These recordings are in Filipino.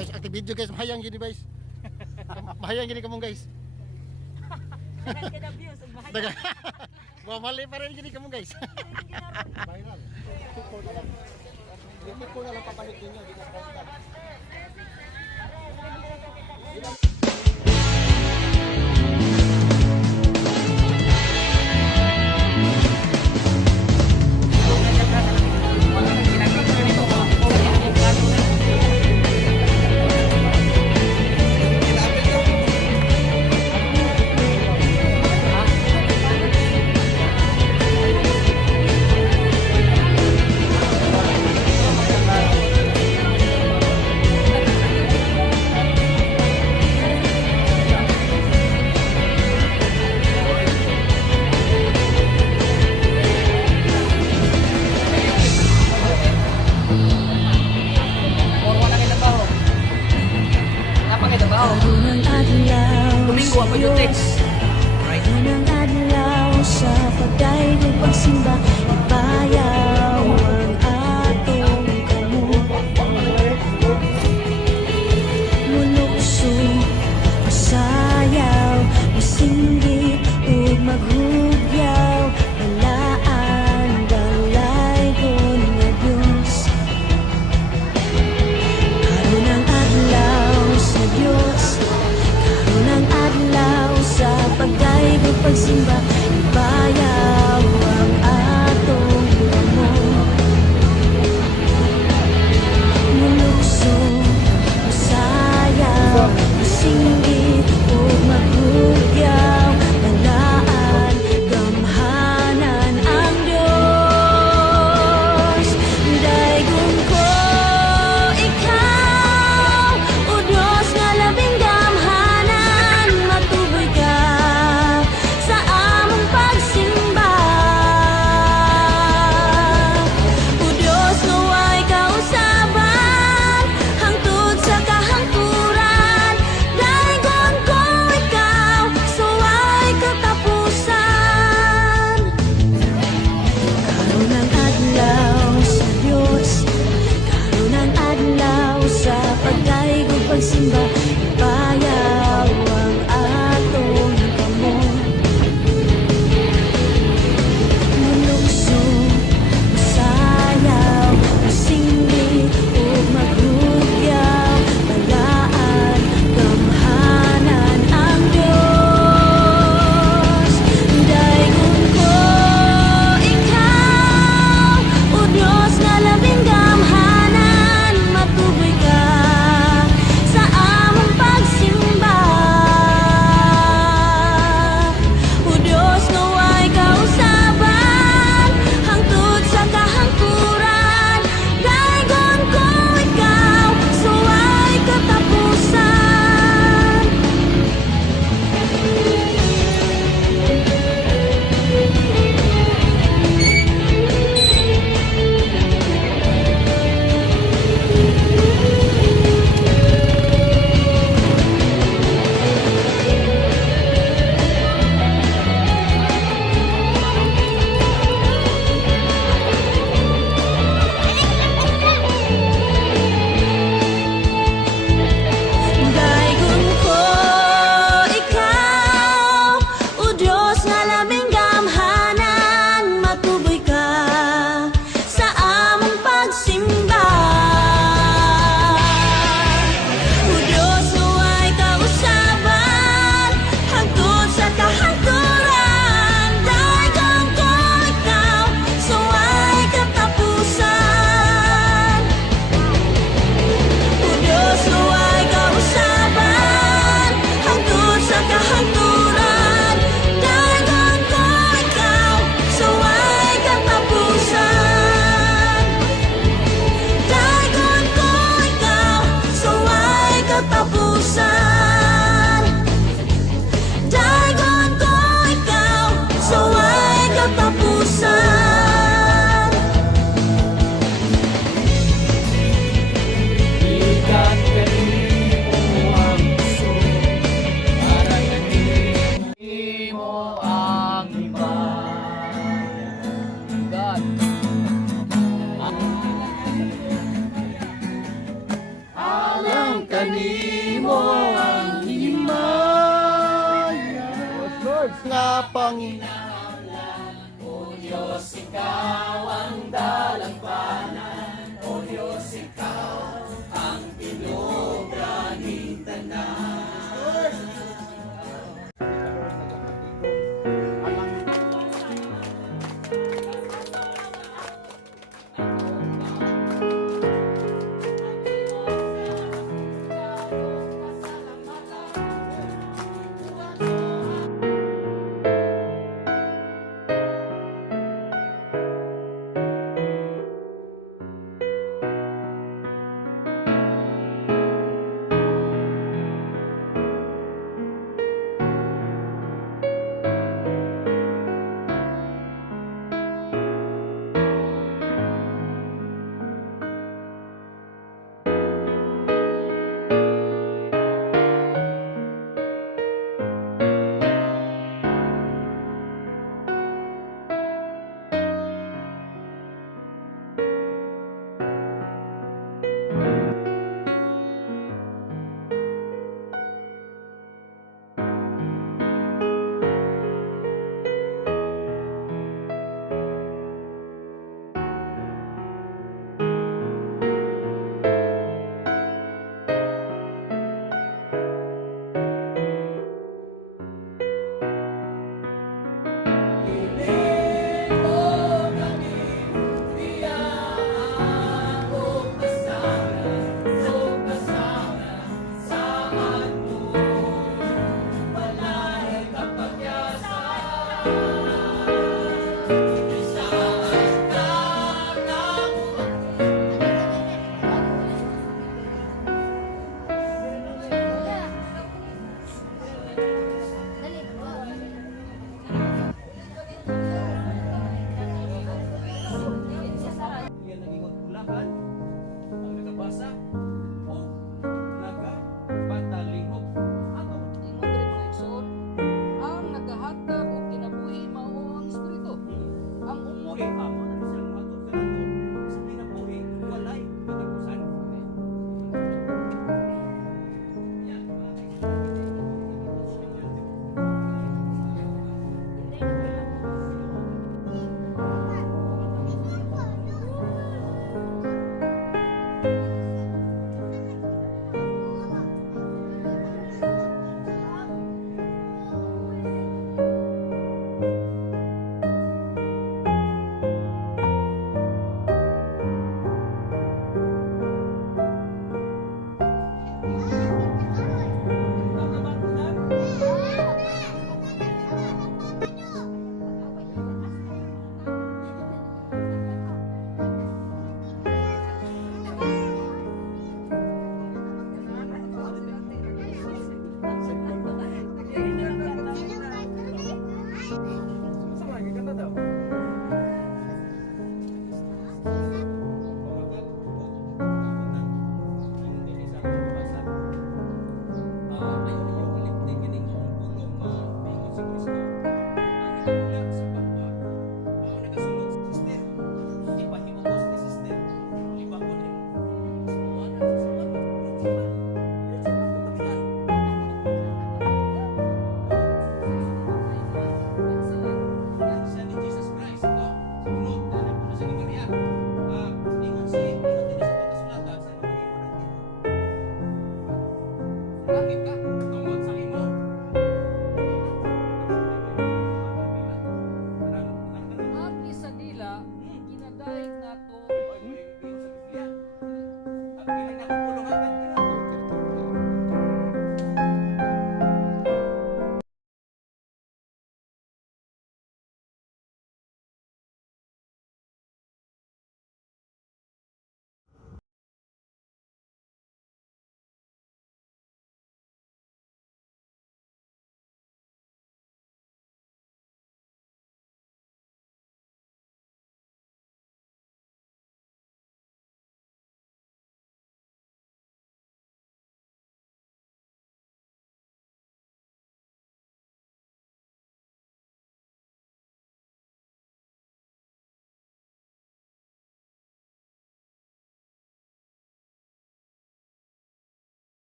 guys, ati video guys, mahayang gini guys. Mahayang gini kamong guys. Dagan. Mali pa rin gini kamong guys. Viral. Hindi ko na lang papalit ninyo, hindi na kontak. Domingo ako yung text. Right? Unang adlaw sa pagdaig pagsimba, ibayaw ang atong kamot. Mulukso, masayaw, masinggit ug maghugyaw, balaan dalaygon nga Dios. Karon ang adlaw sa Dios, unang adlaw sa pagdaig ug pagsimba, ibayaw ang atong amor. kanimo ang himaya nga Panginoon. O Diyos, ikaw ang dalagpanan. O Diyos, ikaw ang pinugraning tanan.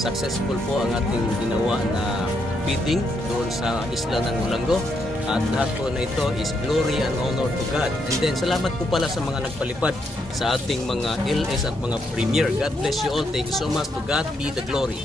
successful po ang ating ginawa na bidding doon sa isla ng Ulango. At lahat po na ito is glory and honor to God. And then salamat po pala sa mga nagpalipad sa ating mga LS at mga premier. God bless you all. Thank you so much. To God be the glory.